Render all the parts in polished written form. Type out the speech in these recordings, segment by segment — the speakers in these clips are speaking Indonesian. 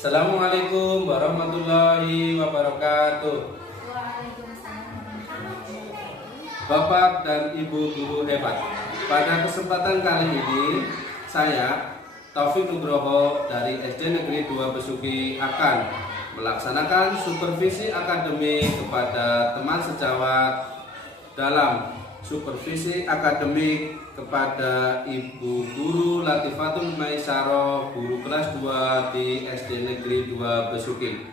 Assalamualaikum warahmatullahi wabarakatuh. Waalaikumsalam warahmatullahi wabarakatuh. Bapak dan Ibu guru hebat, pada kesempatan kali ini saya Taufik Nugroho dari SD Negeri 2 Besuki akan melaksanakan supervisi akademik kepada teman sejawat. Dalam supervisi akademik kepada Ibu Guru Latifatul Maisaro, guru kelas 2 di SD Negeri 2 Besuki.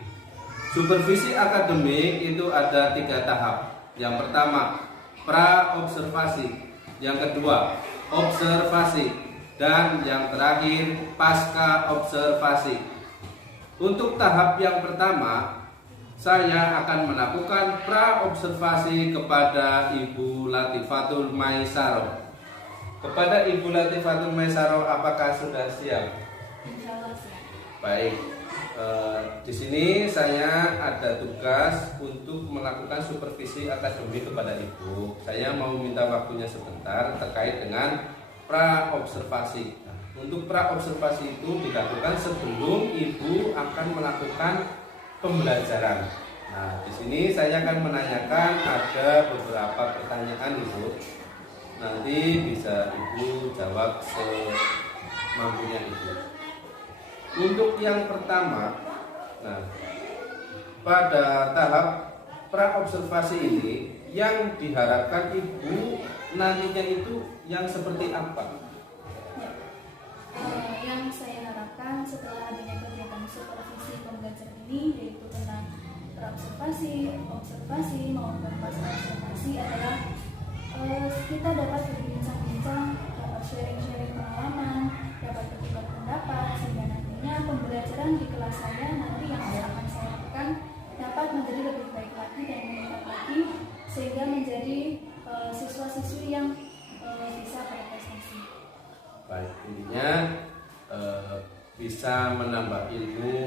Supervisi akademik itu ada 3 tahap. Yang pertama, pra-observasi. Yang kedua, observasi. Dan yang terakhir, pasca observasi. Untuk tahap yang pertama, saya akan melakukan pra-observasi kepada Ibu Latifatul Maisaro. Kepada Ibu Latifatul Maisaro, apakah sudah siap? Insya Allah siap. Baik, di sini saya ada tugas untuk melakukan supervisi akademik kepada Ibu. Saya mau minta waktunya sebentar terkait dengan pra-observasi. Nah, untuk pra-observasi itu dilakukan sebelum Ibu akan melakukan pembelajaran. Nah, di sini saya akan menanyakan ada beberapa pertanyaan Ibu. Nanti bisa Ibu jawab semampunya Ibu. Untuk yang pertama, nah, pada tahap pra-observasi ini yang diharapkan Ibu nantinya itu yang seperti apa? Yang saya harapkan setelah adanya kegiatan supervisi pembelajaran ini, yaitu tentang observasi maupun pasca observasi, adalah kita dapat berbincang-bincang, dapat sharing-sharing pengalaman, dapat bertukar pendapat, sehingga nantinya pembelajaran di kelas saya nanti yang akan saya lakukan dapat menjadi lebih baik lagi dan meningkat lagi, sehingga menjadi siswa-siswi yang bisa berprestasi. Baik, intinya bisa menambah ilmu,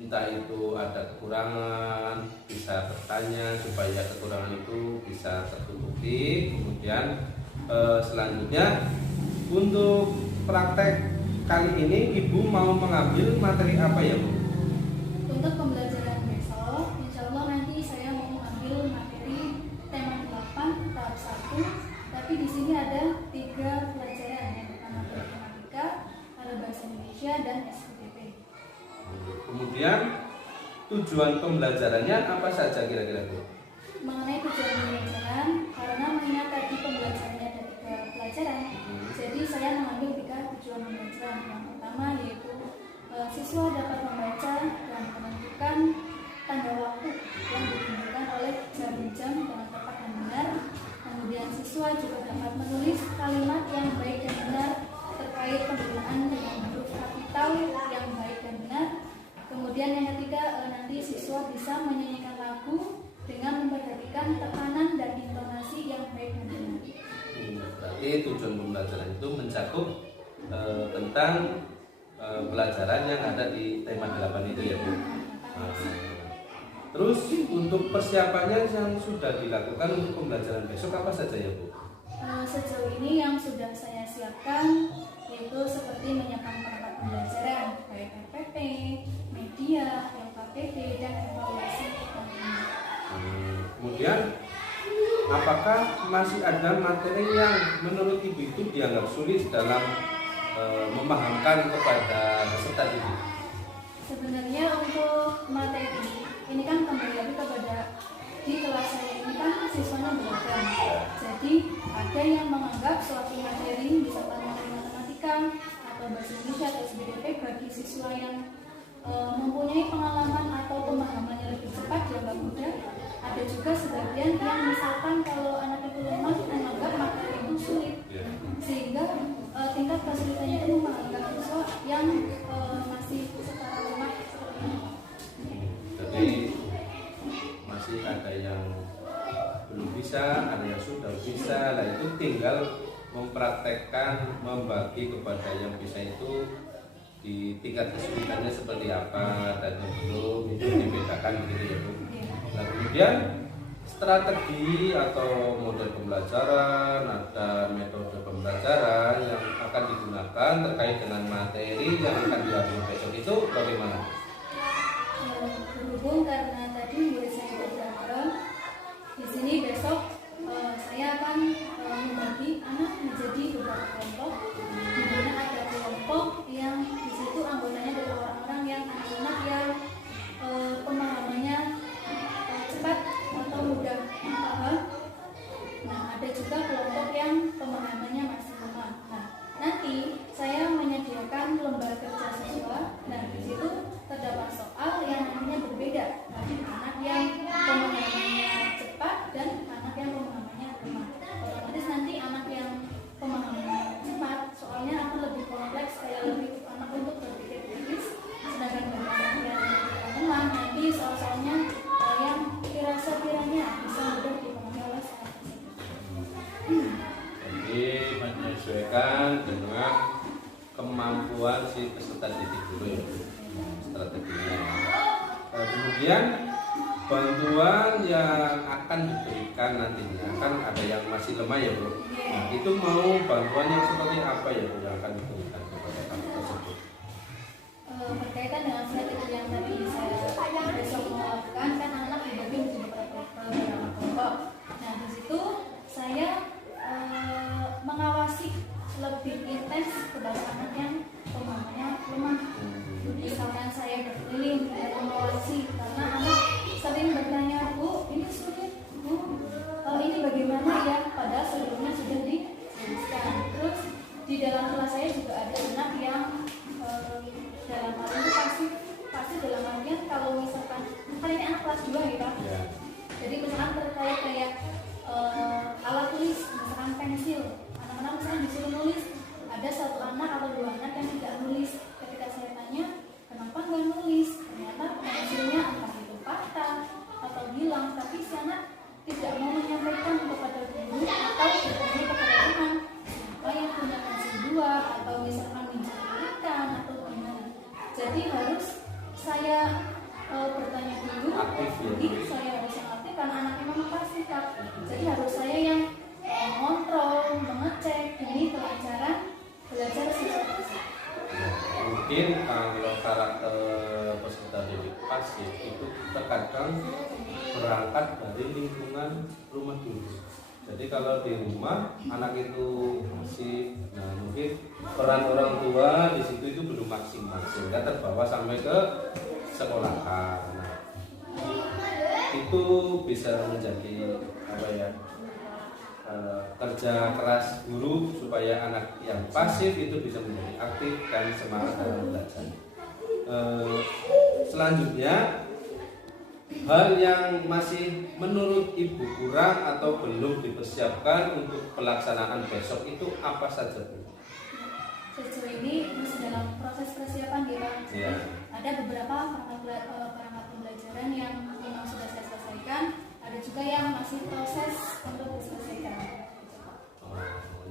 entah itu ada kekurangan, bisa bertanya supaya kekurangan itu bisa tertutupi. Kemudian selanjutnya untuk praktek kali ini Ibu mau mengambil materi apa ya Bu? Untuk pembelajaran besok, insya Allah nanti saya mau mengambil materi tema 8 tahap 1. Tapi di sini ada 3 pelajaran, yang pertama matematika, ada bahasa Indonesia dan SPDP. Kemudian tujuan pembelajarannya apa saja kira-kira Bu? Mengenai tujuan pembelajaran, karena mengingat tadi pembelajarannya ada 3 pelajaran, jadi saya mengambil 3 tujuan pembelajaran. Yang pertama yaitu siswa dapat membaca dan menentukan tanda waktu yang ditunjukkan oleh jam-jam dengan tepat dan benar. Kemudian siswa juga dapat menulis kalimat yang baik dan benar terkait penggunaan dengan huruf kapital yang baik dan benar. Kemudian yang ketiga, nanti siswa bisa menyanyikan lagu dengan memperhatikan tekanan dan intonasi yang baik dan benar. Berarti tujuan pembelajaran itu mencakup tentang pelajaran yang ada di tema 8 itu ya Bu. Terus untuk persiapannya yang sudah dilakukan untuk pembelajaran besok apa saja ya Bu? Sejauh ini yang sudah saya siapkan yaitu seperti menyiapkan perangkat pembelajaran baik RPP, media, LKPD, dan evaluasi. Kemudian apakah masih ada materi yang menurut Ibu itu dianggap sulit dalam memahamkan kepada peserta didik? Sebenarnya untuk materi ini kan kembali lagi kepada di kelas saya ini kan siswanya beragam. Jadi ada yang menganggap suatu materi misalkan materi matematika atau bahasa Indonesia atau SBDP bagi siswa yang mempunyai pengalaman atau pemahamannya lebih cepat dianggap mudah. Ada juga sebagian yang misalkan kalau anak itu lemah menganggap materi itu sulit, sehingga tingkat kesulitannya itu menganggap siswa yang masih setara lemah seperti ini. Jadi masih ada yang belum bisa, ada yang sudah bisa. Nah itu tinggal mempraktekkan, membagi kepada yang bisa itu di tingkat kesulitannya seperti apa, dan yang belum itu dibedakan begitu ya Bu. Nah kemudian strategi atau model pembelajaran, ada metode pembelajaran yang akan digunakan terkait dengan materi yang akan diambil besok itu bagaimana? karena tadi murid saya beragam, di sini besok saya akan membagi anak menjadi beberapa kelompok, di mana ada kelompok yang di situ anggotanya adalah orang-orang yang anak-anak yang pemahamannya cepat atau mudah paham. Nah, ada juga kelompok yang pemahamannya masih lemah. Nah, nanti saya menyediakan lembar kerja siswa. Nah, di situ terdapat soal yang nantinya berbeda. Bagi anak yang pemahamannya cepat dan anak yang pemahamannya lemah. Otomatis nanti anak yang pemahamannya cepat, soalnya akan lebih kompleks, kayak lebih anak untuk berpikir kritis. Sedangkan bagi anak yang lemah, nanti soal-soalnya yang kira-kiranya bisa mudah dipahami oleh saya. Jadi menyesuaikan dengan kemampuan si peserta didik dulu ya, strateginya. Kemudian bantuan yang akan diberikan nantinya kan ada yang masih lemah ya Bu. Nah, itu mau bantuan yang seperti apa ya Bu yang akan diberikan kepada kami tersebut? Berkaitan dengan strategi yang tadi saya besok melakukan, kan anak dibagi menjadi beberapa kelompok. Nah, di situ saya mengawasi lebih intens kepada anak yang pemahamannya lemah. Misalkan saya berkeliling mengawasi, karena anak sering bertanya, Bu, ini sulit, Bu, ini bagaimana ya? Padahal sebelumnya sudah dijelaskan. Terus di dalam kelas saya juga ada anak yang dalam hal ini pasti dalam artian kalau misalkan ini anak kelas 2 ya Pak. Ya. Jadi misalkan terkait kayak alat tulis, misalkan pensil, anak-anak misalnya disuruh nulis, ada satu anak atau dua anak yang tidak nulis. Ketika saya tanya kenapa nggak nulis, ternyata pensilnya entah itu patah atau hilang, tapi si anak tidak mau menyampaikan kepada guru atau bertanya kepada teman siapa yang punya pensil dua, atau misalkan menjelaskan atau gimana. Jadi harus saya bertanya dulu, jadi saya harus yang aktif karena anaknya memang pasif. Jadi harus saya yang kontrol, mengecek demi kelancaran belajar siswa. Mungkin kalau karakter peserta didik pasif itu terkadang berangkat dari lingkungan rumah dulu. Jadi kalau di rumah anak itu masih, nah mungkin peran orang tua di situ itu belum maksimal sehingga terbawa sampai ke sekolahan. Nah, itu bisa menjadi apa ya? Kerja keras guru supaya anak yang pasif itu bisa menjadi aktif dan semangat dalam belajar. Selanjutnya, hal yang masih menurut Ibu kurang atau belum dipersiapkan untuk pelaksanaan besok itu apa saja Bu? Sejauh ini masih dalam proses persiapan ya Pak. Ya. Ada beberapa perangkat pembelajaran yang memang sudah saya selesaikan, ada juga yang masih proses untuk diselesaikan.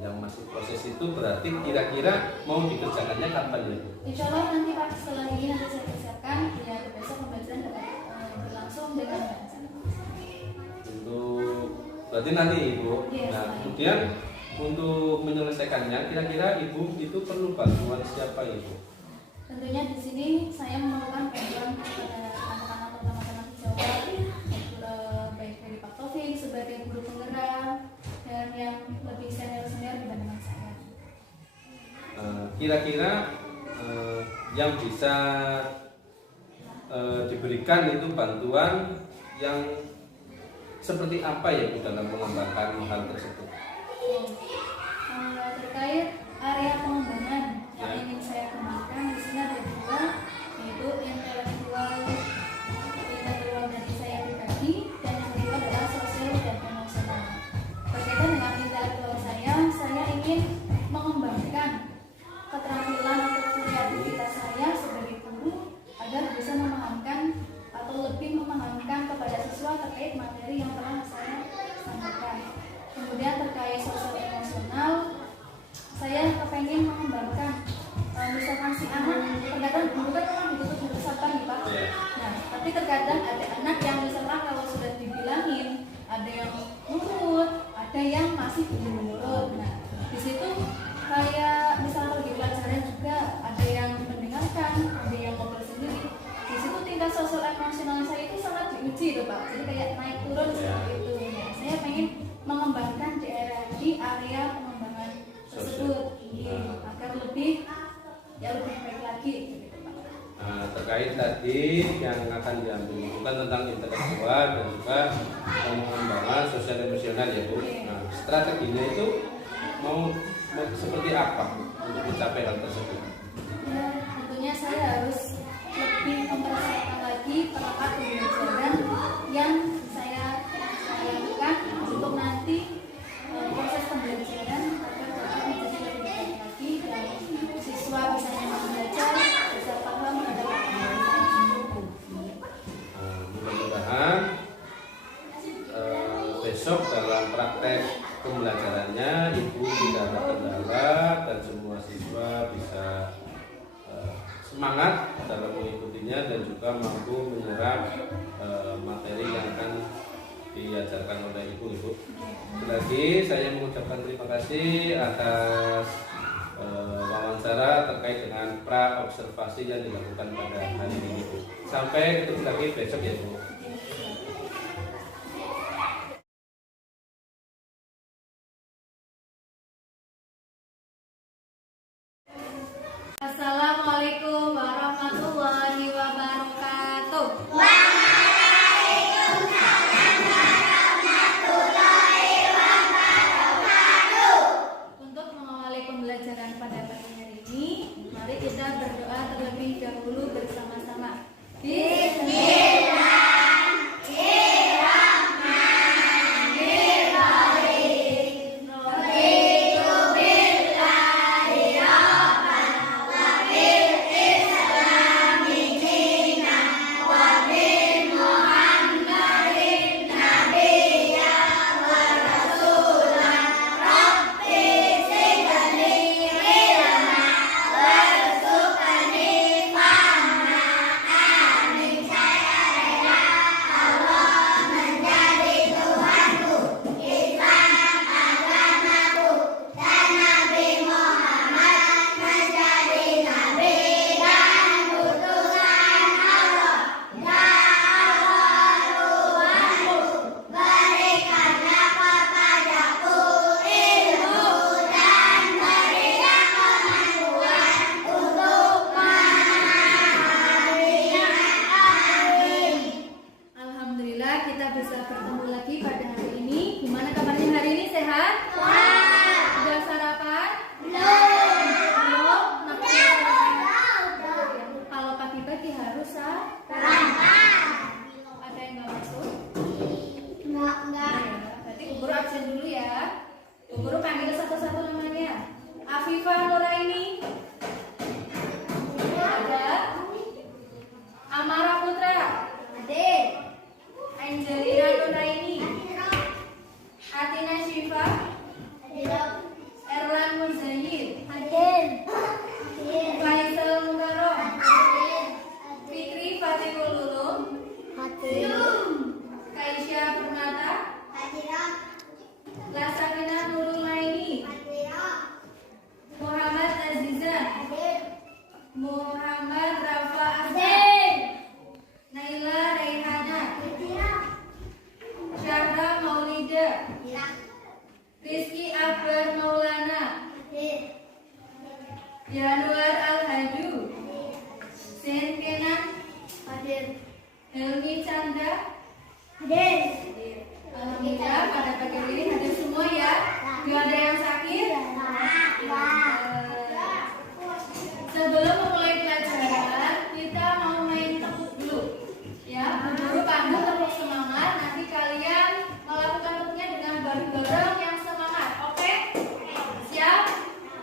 Yang masih proses itu berarti kira-kira mau dikerjakannya kapan ya? Insya Allah nanti Pak, setelah ini nanti saya persiapkan, ya besok pembelajaran dapat berlangsung dengan lancar. Untuk berarti nanti Ibu. Yes, Nah, baik. kemudian untuk menyelesaikannya kira-kira Ibu itu perlu bantuan siapa Ibu? Tentunya di sini saya memerlukan bantuan kepada anak-anak atau teman-teman sejawat, baik dari Pak Taufik sebagai guru penggerak dan yang lebih senior dibandingkan saya. Kira-kira yang bisa diberikan itu bantuan yang seperti apa ya Bu dalam mengembangkan hal tersebut? Terkait area pengembangan yang ingin saya kembangkan, di sini ada dua, yaitu intelektual dari saya pribadi dan yang kedua adalah sosial dan emosional. Berkaitan dengan intelektual saya ingin mengembangkan keterampilan atau kreativitas saya sebagai guru agar bisa memahamkan atau lebih memahamkan kepada siswa terkait materi yang telah saya sampaikan. Kemudian terkait sosial emosional, saya kepengen mengembangkan misalkan si anak pada biji itu Pak, jadi kayak naik turun seperti itu. Nah, saya pengen mengembangkan di area pengembangan tersebut agar lebih baik lagi gitu, Pak. Nah, terkait tadi yang akan diambil bukan tentang intelektual dan juga pengembangan sosial emosional ya Bu. Nah, strateginya itu mau seperti apa untuk mencapai hal tersebut? Ya, tentunya saya harus lebih mempersiapkan lagi perangkat pembelajaran yang saya lakukan untuk nanti proses pembelajaran agar dapat menjadi lebih baik lagi dan siswa bisa nyaman belajar, bisa paham terhadap Mudah-mudahan besok dalam praktek pembelajarannya Ibu tidak ada kendala dan semua siswa bisa semangat dalam mengikutinya dan juga mampu menyerap materi yang akan diajarkan oleh Ibu. Sekali lagi saya mengucapkan terima kasih atas wawancara terkait dengan pra observasi yang dilakukan pada hari ini Ibu. Sampai ketemu lagi besok ya Bu. Assalamualaikum warahmatullahi wabarakatuh. Untuk mengawali pembelajaran pada pagi hari ini, mari kita berdoa terlebih dahulu bersama-sama. Alhamdulillah kita bisa bertemu lagi pada hari ini. Gimana kabarnya hari ini, sehat? Sudah sarapan? Belum? Kalau pagi-pagi harus sarapan. Ada yang nggak masuk? Enggak. Berarti Bu Guru absen dulu ya. Bu Guru panggil satu-satu namanya. Afifah Nuraini. Ada. Amara Putra. Adik. Angelina Nuraini. Atina Syifa. Erlan Muzayid. Faisal Mukarram. Fikri Fatihul Ulum. Kaisya Purnata. Lasakina Nurul Laini. Muhammad Azizan. Muhammad Rafa Azhar. Naila Reihana. Syahra Maulida. Rizky Akbar Maulana. Januar Al-Haju. Sen Kenan. Helmi Chandra. Alhamdulillah pada pagi hari ini hadir semua ya. Gak ada yang sakit? Sebelum memulai pelajaran, kita mau main tepuk dulu. Ya, Bu Guru panggil tepuk semangat. Nanti kalian melakukan tepuknya dengan bareng-bareng yang semangat. Oke? Siap?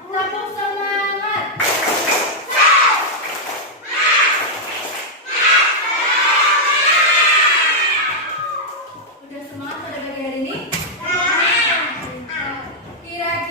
Tepuk semangat. Udah semangat pada pagi hari ini? Kira-kira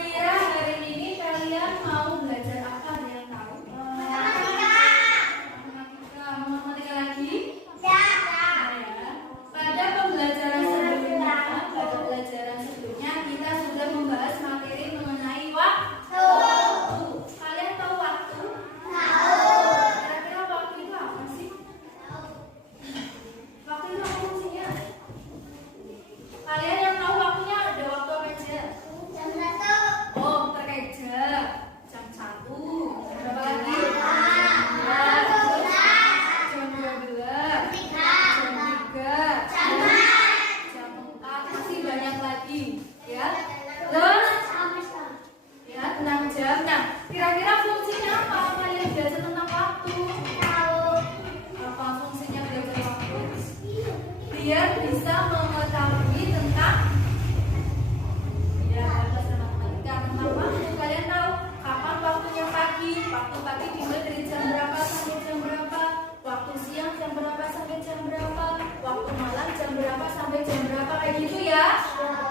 biar bisa mengetahui tentang ya pelajaran matematika tentang waktu. Kalian tahu kapan waktunya pagi? Waktu pagi dimulai dari jam berapa sampai jam berapa? Waktu siang jam berapa sampai jam berapa? Waktu malam jam berapa sampai jam berapa? Kayak gitu ya.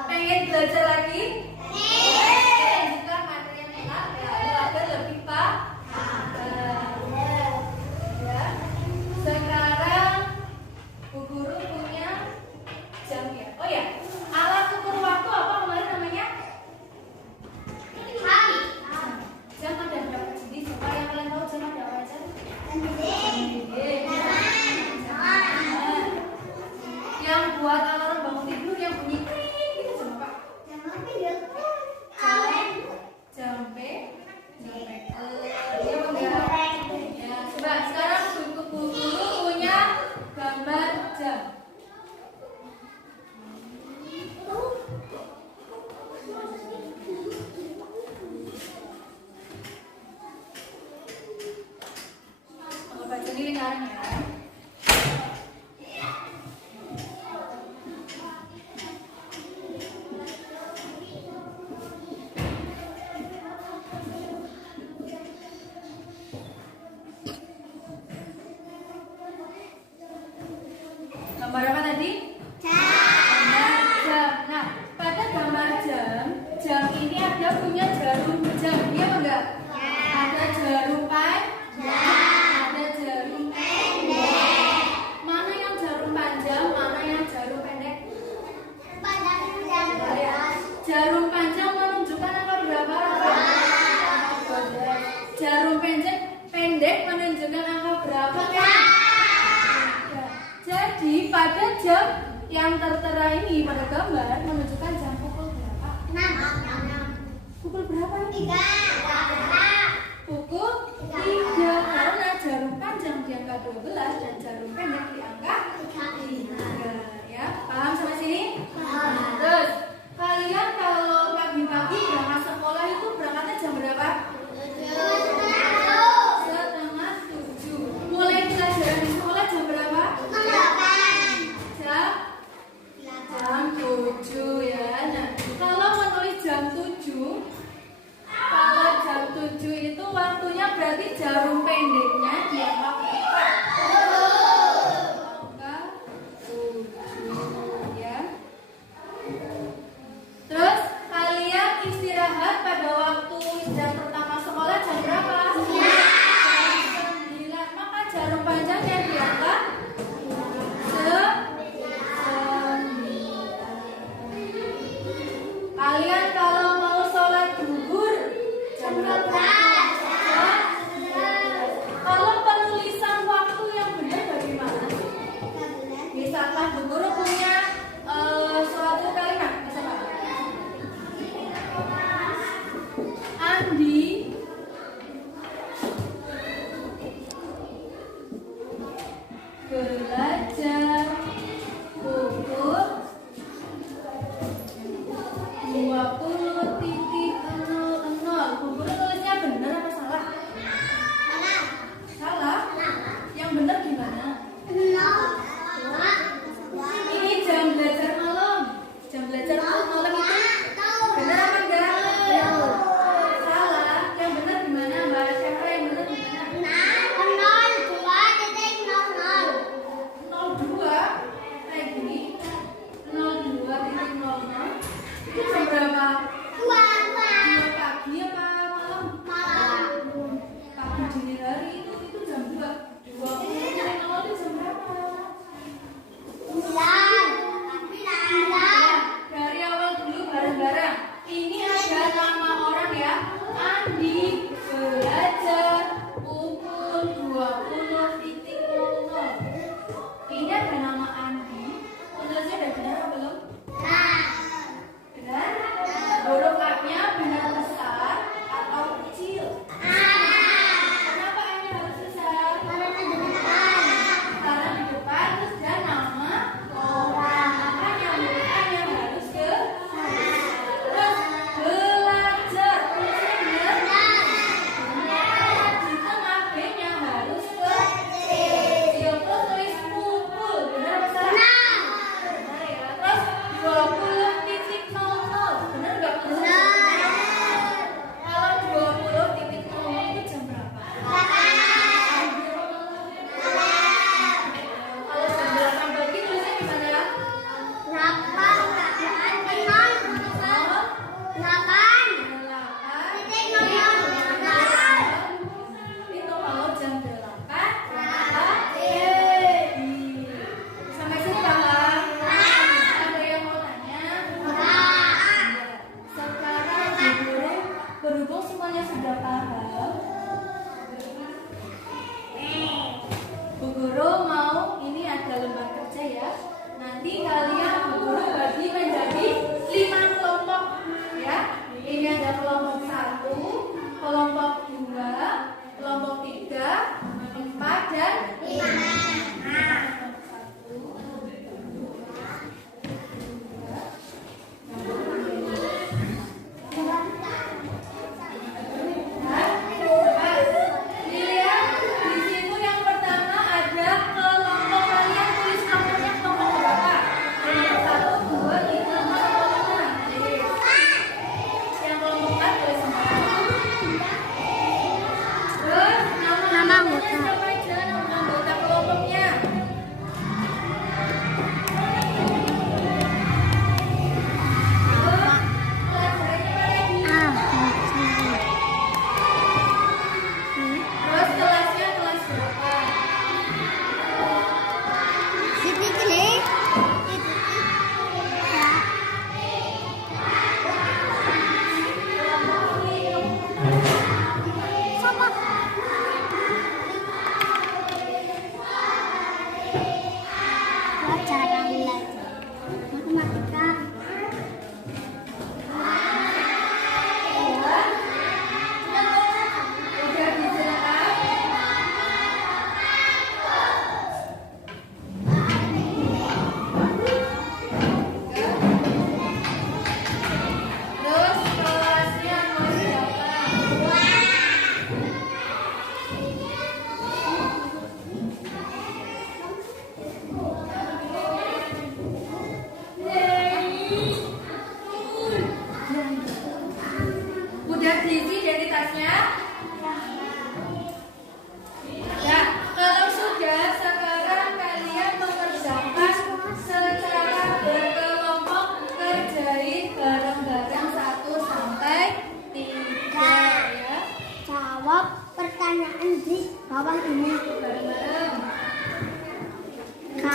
Pengen belajar lagi? Lanjutkan materi yang enak ya, agar lebih paham. Ya. Sekarang Bu Guru punya jam ya. Oh ya, alat ukur waktu apa kemarin namanya? Jam ada berapa jadi? Siapa yang kalian tahu jam ada apa aja? Yang buat alarm bangun tidur yang bunyi kring gitu jam apa? Jam P. Iya enggak? Ya, coba sekarang Bu Guru punya gambar jam. Baca sendiri sekarang ya. Gambar apa tadi? Gambar jam. Nah, pada gambar jam ini ada punya jarum jam. Iya apa enggak? Ada jarum panjang, ada jarum pendek. Mana yang jarum panjang, mana yang jarum pendek? Jarum panjang menunjukkan angka berapa? Jarum pendek menunjukkan angka berapa? Jadi pada jam yang tertera ini pada gambar menunjukkan jam pukul berapa? Pukul berapa? 3. Pukul 3 karena jarum panjang di angka 12 dan jarum pendek di angka 3. Ya, paham sampai sini? Nah, terus kalian kalau pagi-pagi berangkat sekolah itu berangkatnya jam berapa? 6:30. Mulai pelajaran di sekolah jam berapa? Jam 7 ya. Nah, kalau menulis jam 7, kalau jam 7 itu waktunya berarti jarum pendeknya di angka berapa? Angka 7 ya. Terus kalian istirahat pada waktu jam pertama sekolah jam berapa? Jam 9. Maka jarum panjangnya di angka 9. Kalian kalau mau sholat zuhur jam berapa? Kalau penulisan waktu yang benar bagaimana? Misalkan Bu Guru punya suatu kalimat, misalkan Andi belajar pukul 20.00. Bu Guru tulisnya benar apa salah? Salah. Yang benar gimana? Ini jam belajar malam. Jam belajar malam itu benar apa enggak? Salah. Yang benar gimana, Mbak Syafra? Yang benar gimana? 02.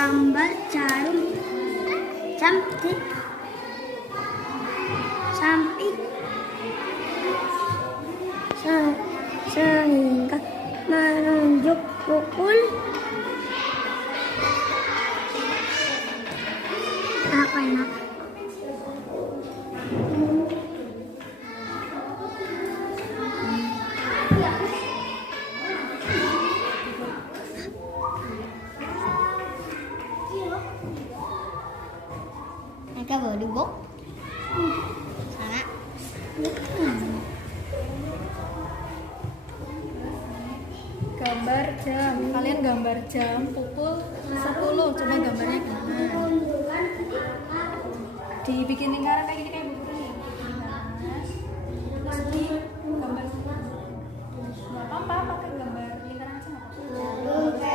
gambar jarum cantik samping sehingga menunjuk pukul apa enak. Mereka bawa dubuk sana. Gambar jam. Kalian gambar jam pukul 10. Coba gambarnya gimana? Dibikin lingkaran kayak gini kayak buku nih. Terus di gambar. Nggak apa-apa, pakai gambar lingkaran aja nggak apa-apa.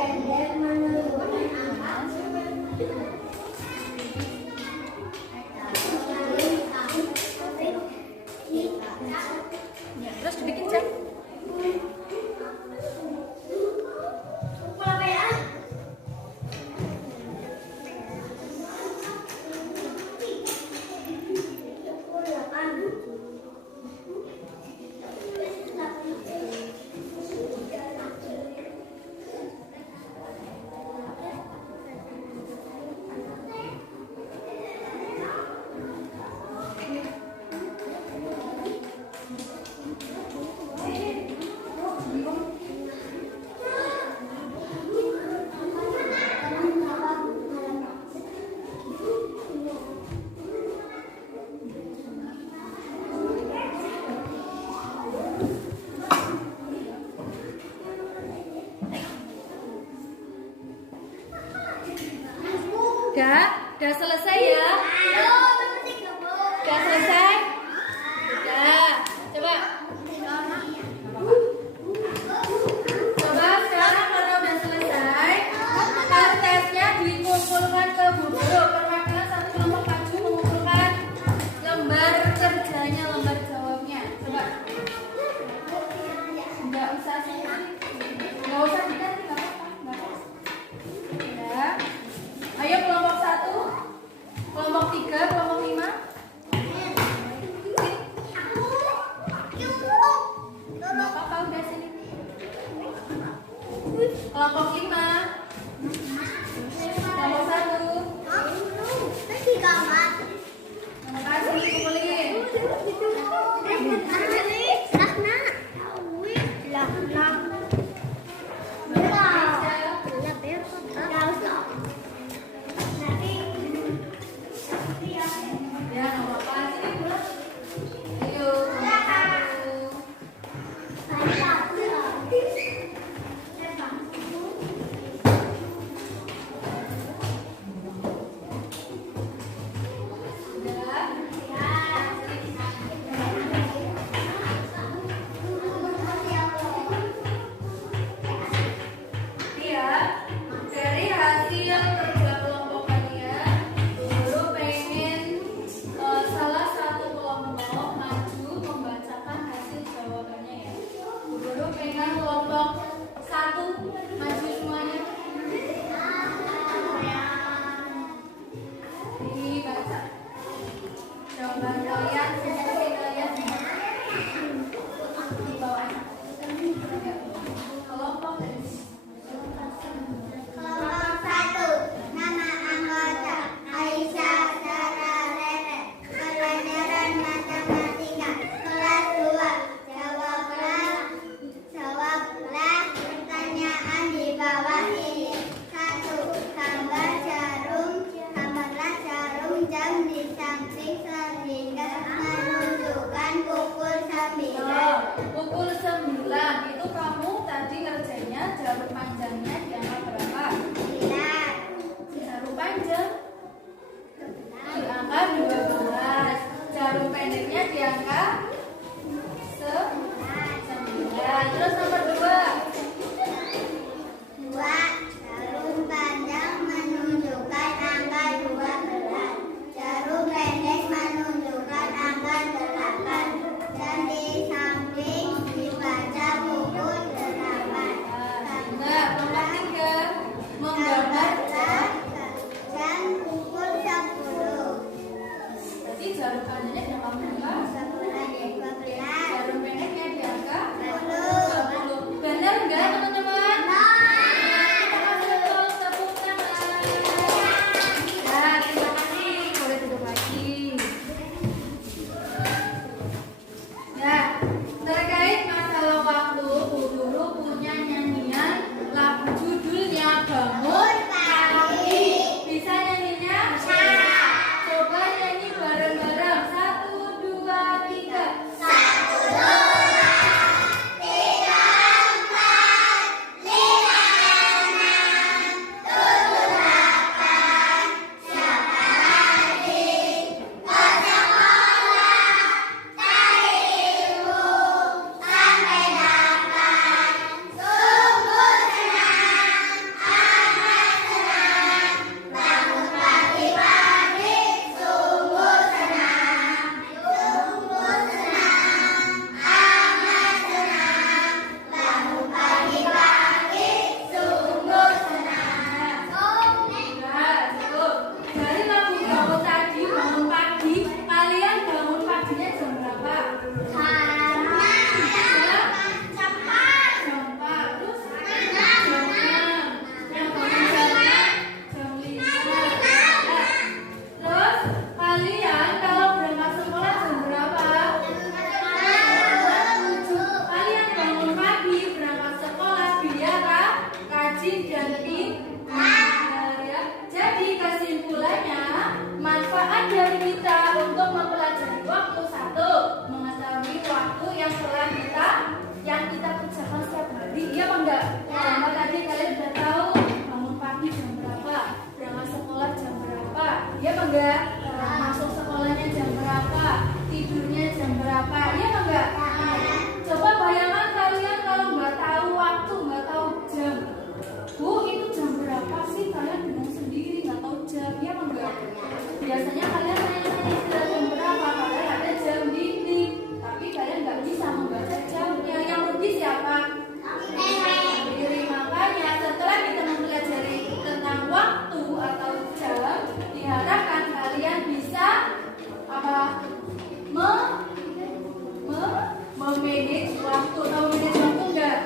Ya, terus dibikin jam. Udah selesai ya? Udah selesai? Udah. Coba. Coba sekarang kalau udah selesai, kertasnya dikumpulkan ke buku. Perwakilan satu kelompok maju mengumpulkan lembar kerjanya, lembar jawabnya. Coba. Nggak usah sih. Nggak usah diganti, nggak apa-apa. Ya. Ayo kelompok 1, kelompok 3, kelompok 5. Ya enggak? Masuk sekolahnya jam berapa? Tidurnya jam berapa? Iya enggak? Coba bayangkan kalian kalau nggak tahu waktu, nggak tahu jam. Bu, itu jam berapa sih? Kalian bingung sendiri, nggak tahu jam. Iya enggak? Biasanya kalian tanya-tanya istilah jam berapa, padahal ada jam dinding. Tapi kalian nggak bisa membaca jamnya. Yang rugi siapa? Diri. Makanya setelah kita mempelajari tentang waktu atau jam, diharapkan kalian bisa memanage waktu. Tahu manage waktu enggak?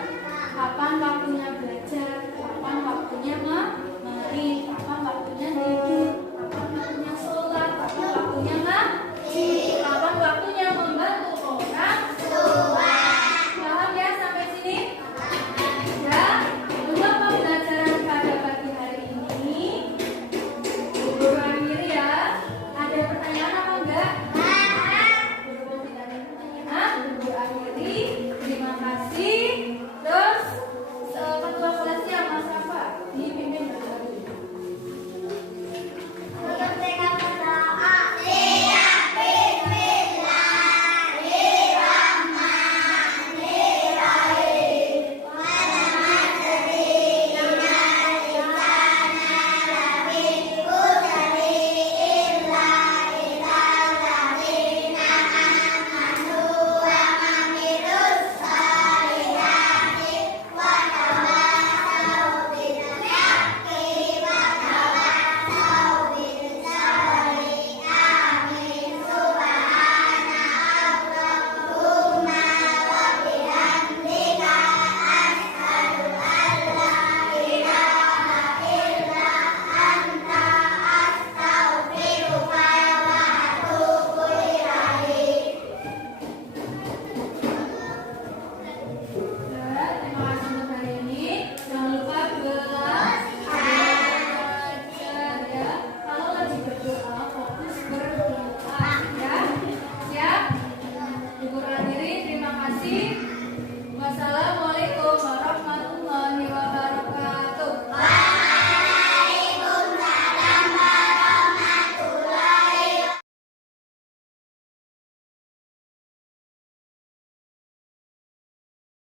Kapan waktunya belajar, kapan waktunya mengalir, kapan waktunya tidur, kapan waktunya sholat, kapan waktunya ngaji, kapan waktunya membantu orang tua. Paham ya sampai sini? Ya. Untuk pembelajaran pada pagi hari ini, Guru akhiri ya. Ada pertanyaan apa enggak? Guru tidak ada pertanyaan. Guru akhiri. Terima kasih. Terus ketua kelasnya Mas Rafa dipimpin berdoa. Terima kasih untuk hari ini. Jangan lupa belajar ya. Kalau lagi berdoa, fokus berdoa ya. Siap? Ibu akhiri, terima kasih. Wassalamualaikum warahmatullahi wabarakatuh.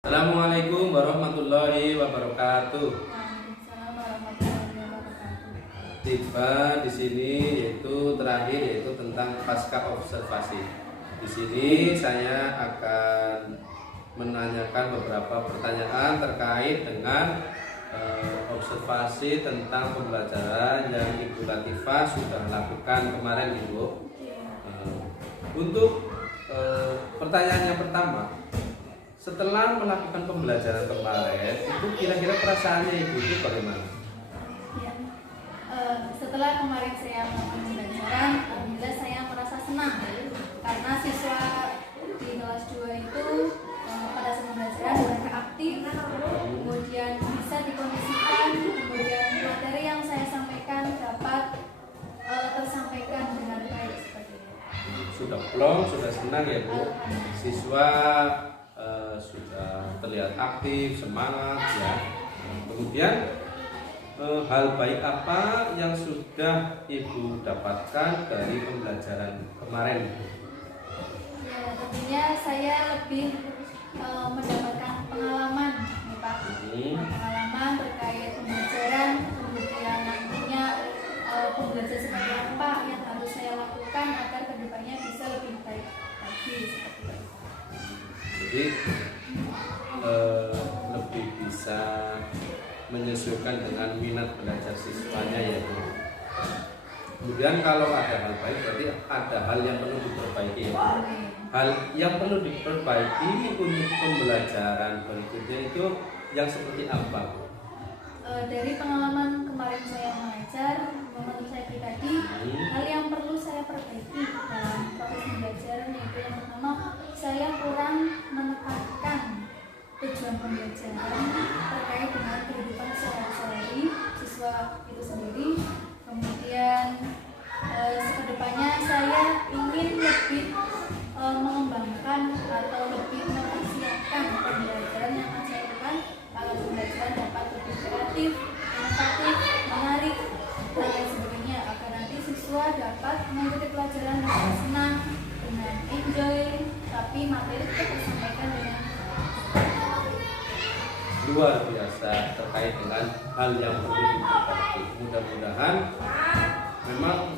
Assalamualaikum warahmatullahi wabarakatuh. Waalaikumsalam warahmatullahi wabarakatuh. Tiba di sini yaitu terakhir yaitu tentang pasca observasi. Di sini saya akan menanyakan beberapa pertanyaan terkait dengan observasi tentang pembelajaran yang Ibu Latifah sudah lakukan kemarin, Ibu. Untuk pertanyaan yang pertama, setelah melakukan pembelajaran kemarin, itu kira-kira perasaannya Ibu itu bagaimana? Ya. Setelah kemarin saya melakukan pembelajaran, alhamdulillah saya merasa senang karena siswa di kelas 2 itu pada saat pembelajaran mereka aktif, kemudian bisa dikondisikan, kemudian materi yang saya sampaikan dapat tersampaikan dengan baik seperti itu. Sudah plong, sudah senang ya Bu. Siswa sudah terlihat aktif, semangat ya. Kemudian hal baik apa yang sudah Ibu dapatkan dari pembelajaran kemarin? Ya, tentunya saya lebih mendapatkan pengalaman, nih Pak. Pengalaman terkait pembelajaran, kemudian nantinya pembelajaran seperti apa yang harus saya lakukan agar kedepannya bisa lebih baik lagi seperti itu. Jadi lebih bisa menyesuaikan dengan minat belajar siswanya ya Bu. Kemudian kalau ada hal baik berarti ada hal yang perlu diperbaiki ya Bu. Hal yang perlu diperbaiki untuk pembelajaran berikutnya itu yang seperti apa Bu? Dari pengalaman kemarin saya mengajar, menurut saya pribadi, hal yang perlu saya perbaiki dalam proses pembelajaran yaitu yang pertama, saya kurang menekankan tujuan pembelajaran terkait dengan kehidupan sehari-hari siswa itu sendiri. Kemudian kedepannya saya ingin lebih mengembangkan atau lebih mempersiapkan pembelajaran yang akan saya lakukan agar pembelajaran dapat lebih kreatif, inovatif, menarik, dan lain sebagainya agar nanti siswa luar biasa terkait dengan hal yang perlu diperbaiki. Mudah-mudahan memang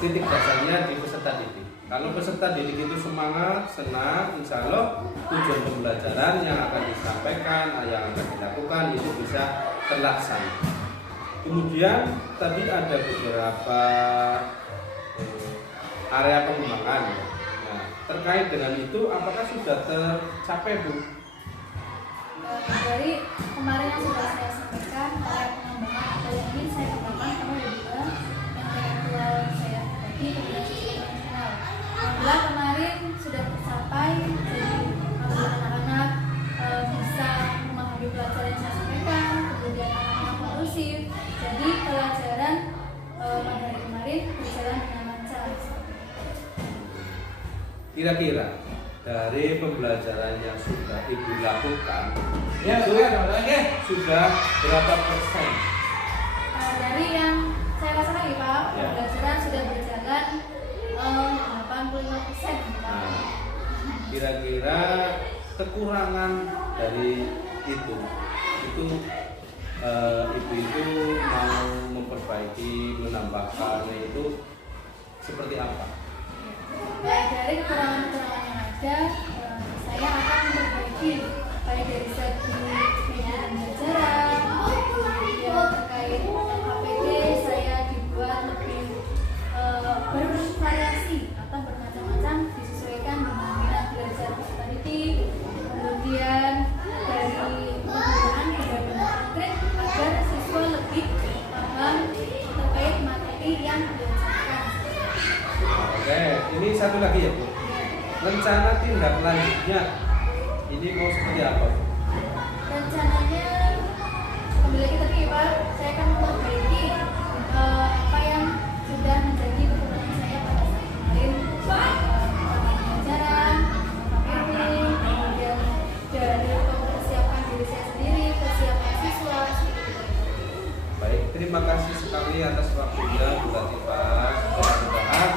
titik dasarnya di peserta didik. Kalau peserta didik itu semangat, senang, insya Allah tujuan pembelajaran yang akan disampaikan, yang akan dilakukan itu bisa terlaksana. Kemudian tadi ada beberapa area pengembangan. Nah, terkait dengan itu, apakah sudah tercapai, Bu? Dari kemarin yang sudah saya sampaikan, area pengembangan atau yang ingin saya kembangkan karena juga yang telah saya bagi kepada siswa nasional. Alhamdulillah kemarin sudah tercapai, jadi anak-anak bisa memahami pelajaran yang saya sampaikan, kemudian anak-anak kondusif. Jadi pelajaran pada hari kemarin berjalan dengan lancar. Kira-kira dari pembelajaran yang sudah Ibu lakukan itu sudah berapa persen? Dari yang saya rasakan ya Pak, Ya. pembelajaran sudah berjalan 85%. Nah, kira-kira kekurangan dari itu Ibu itu mau memperbaiki, menambahkan itu seperti apa? Dari kekurangan-kekurangan yang ada, saya akan memperbaiki baik dari segi media pembelajaran, kemudian terkait HPD saya dibuat lebih bervariasi atau bermacam-macam disesuaikan dengan minat belajar peserta didik, kemudian dari penggunaan benda-benda konkret agar siswa lebih paham terkait materi yang diajarkan. Oke, ini satu lagi ya Bu. Rencana tindak lanjutnya ini mau seperti apa, Bu? Rencananya kembali lagi tadi Pak, saya akan memperbaiki apa yang sudah menjadi kekurangan saya pada saat kemarin, pelajaran, KPP, kemudian dari mempersiapkan diri saya sendiri, persiapan siswa, seperti itu. Baik, terima kasih sekali atas waktunya Bu Latifah. Mudah-mudahan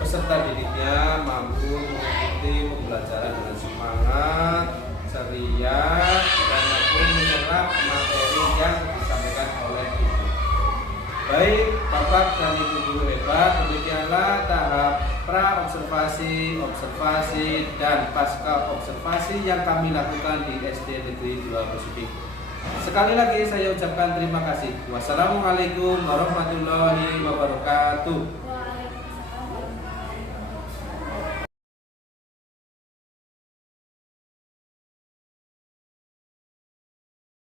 peserta didiknya mampu mengikuti pembelajaran dengan semangat, ceria, dan mampu menyerap materi yang disampaikan oleh Ibu. Baik, Bapak dan Ibu guru hebat, demikianlah tahap pra-observasi, observasi, dan pasca observasi yang kami lakukan di SD Negeri 2 Besuki. Sekali lagi saya ucapkan terima kasih. Wassalamualaikum warahmatullahi wabarakatuh.